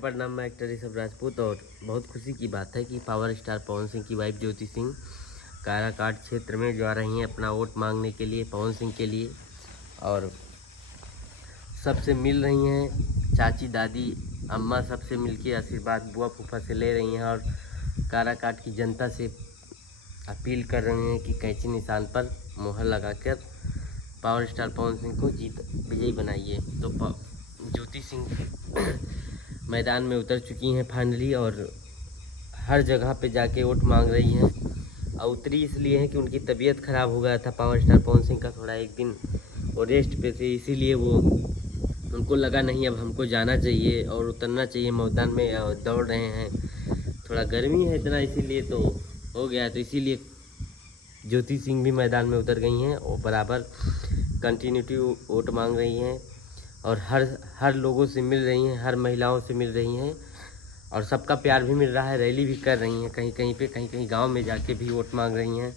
प्रणाम, मैं एक्टर ऋषभ राजपूत। और बहुत खुशी की बात है कि पावर स्टार पवन सिंह की वाइफ ज्योति सिंह काराकाट क्षेत्र में जा रही हैं अपना वोट मांगने के लिए पवन सिंह के लिए, और सबसे मिल रही हैं। चाची, दादी, अम्मा सबसे मिलके आशीर्वाद बुआ फूफा से ले रही हैं और काराकाट की जनता से अपील कर रहे हैं कि कैंची निशान पर मोहर लगाकर पावर स्टार पवन सिंह को विजयी बनाइए। तो ज्योति सिंह मैदान में उतर चुकी हैं फाइनली, और हर जगह पे जाके वोट मांग रही हैं। और उतरी इसलिए है कि उनकी तबीयत ख़राब हो गया था पावर स्टार पवन सिंह का थोड़ा एक दिन और रेस्ट पे थे, इसीलिए वो उनको लगा नहीं अब हमको जाना चाहिए और उतरना चाहिए मैदान में। और दौड़ रहे हैं, थोड़ा गर्मी है इतना, इसीलिए तो हो गया। तो इसीलिए ज्योति सिंह भी मैदान में उतर गई हैं और बराबर कंटिन्यूटी वोट मांग रही हैं और हर लोगों से मिल रही हैं, हर महिलाओं से मिल रही हैं और सबका प्यार भी मिल रहा है। रैली भी कर रही हैं, कहीं कहीं पे, कहीं कहीं गांव में जाके भी वोट मांग रही हैं।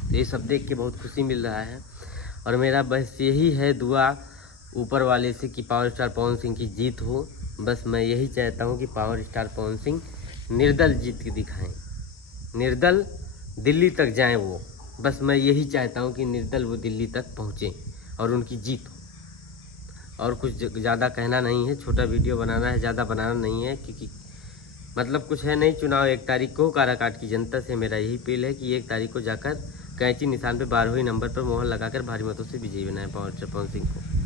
तो ये सब देख के बहुत खुशी मिल रहा है और मेरा बस यही है दुआ ऊपर वाले से कि पावर स्टार पवन सिंह की जीत हो। बस मैं यही चाहता हूँ कि पावर स्टार पवन सिंह निर्दल जीत के दिखाएं, निर्दल दिल्ली तक जाएं वो। बस मैं यही चाहता हूँ कि निर्दल वो दिल्ली तक पहुँचें और उनकी जीत हो। और कुछ ज़्यादा कहना नहीं है, छोटा वीडियो बनाना है, ज़्यादा बनाना नहीं है, क्योंकि मतलब कुछ है नहीं। चुनाव 1 तारीख को काराकाट की जनता से मेरा यही अपील है कि 1 तारीख को जाकर कैंची निशान पे 12वें नंबर पर मोहर लगाकर भारी मतों से विजयी बनाएं पावर स्टार पवन सिंह को।